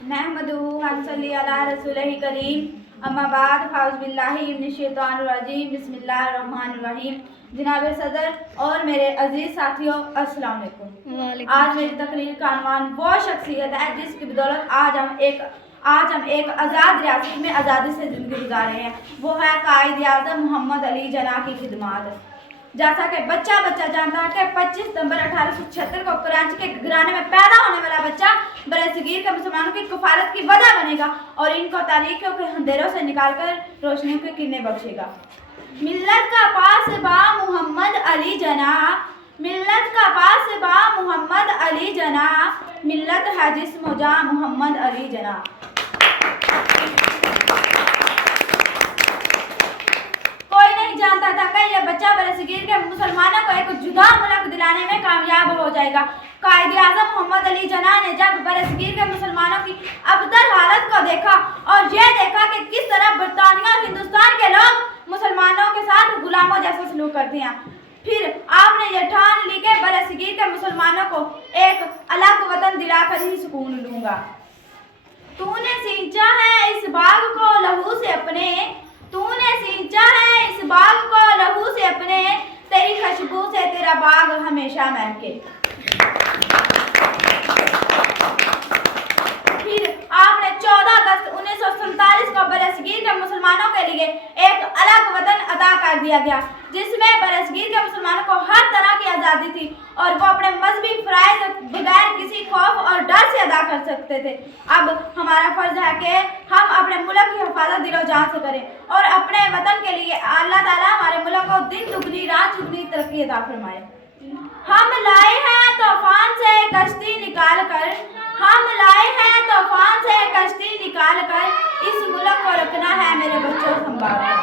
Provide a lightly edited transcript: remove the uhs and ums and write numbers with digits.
नहमदुहु व नसल्ली अला रसूलिही करीम अम्मा बाद फाउज़ बिल्लाहि मिनश शैतानिर रजीम बिस्मिल्लाहिर रहमानिर रहीम। जनाब सदर और मेरे अजीज साथियों, अस्सलाम वालेकुम। आज मेरी तकरीर का अनवान वो शख्सियत है जिसकी बदौलत आज हम एक आज़ाद रियासत में आज़ादी से ज़िंदगी गुजार रहे हैं। वो है कायद आज़म मोहम्मद अली जना की खिदमत। जैसा कि बच्चा जानता है कि 25 सितंबर 1876 को कराची के घराने में पैदा होने वाला बच्चा बरसगीर के मुसलमानों की कफालत की वजह बनेगा और इनको तारीखों के अंधेरों से निकालकर रोशनी की किरणें बख्शेगा। मिल्लत का पासबा मोहम्मद अली जना, मिल्लत का पासबा मोहम्मद अली जना, मिल्लत है जिस्म जा मोहम्मद अली जना। कोई नहीं जानता था कि यह बच्चा बरसगीर के मुसलमानों को एक जुदा मुल्क दिलाने में कामयाब हो जाएगा। कायद आज़म मोहम्मद अली जना ने जब बरसगीर के मुसलमानों की अबतर हालत को देखा और यह देखा कि किस तरह बरतानिया और हिंदुस्तान के लोग मुसलमानों के साथ गुलामों जैसा सलूक करते हैं, फिर आपने यह ठान ली कि बरसगीर के मुसलमानों को एक अलग वतन दिलाकर ही सुकून लूंगा। तूने सींचा है इस बाग को लहू से अपने, तूने सींचा है इस बाग को लहू से अपने, तेरी खुशबू से तेरा बाग हमेशा महके। फिर आपने 14 अगस्त 1947 को बरसगीर के मुसलमानों के लिए एक अलग वतन अता कर दिया गया, जिसमें बरसगीर के मुसलमानों को हर तरह की आज़ादी थी और वो अपने मजहबी फ़राइज़ बगैर किसी खौफ और डर से अदा कर सकते थे। अब हमारा फ़र्ज है कि हम अपने मुल्क की हिफाजत दिलो जान से करें और अपने वतन के लिए अल्लाह ताला हमारे मुल्क को दिन दुगनी रात चुगनी तरक्की अता फरमाए। हम लाए हैं तूफान से कश्ती निकाल कर, हम लाए हैं तूफान से कश्ती निकाल कर, इस मुल्क को रखना है मेरे बच्चों संभाल कर।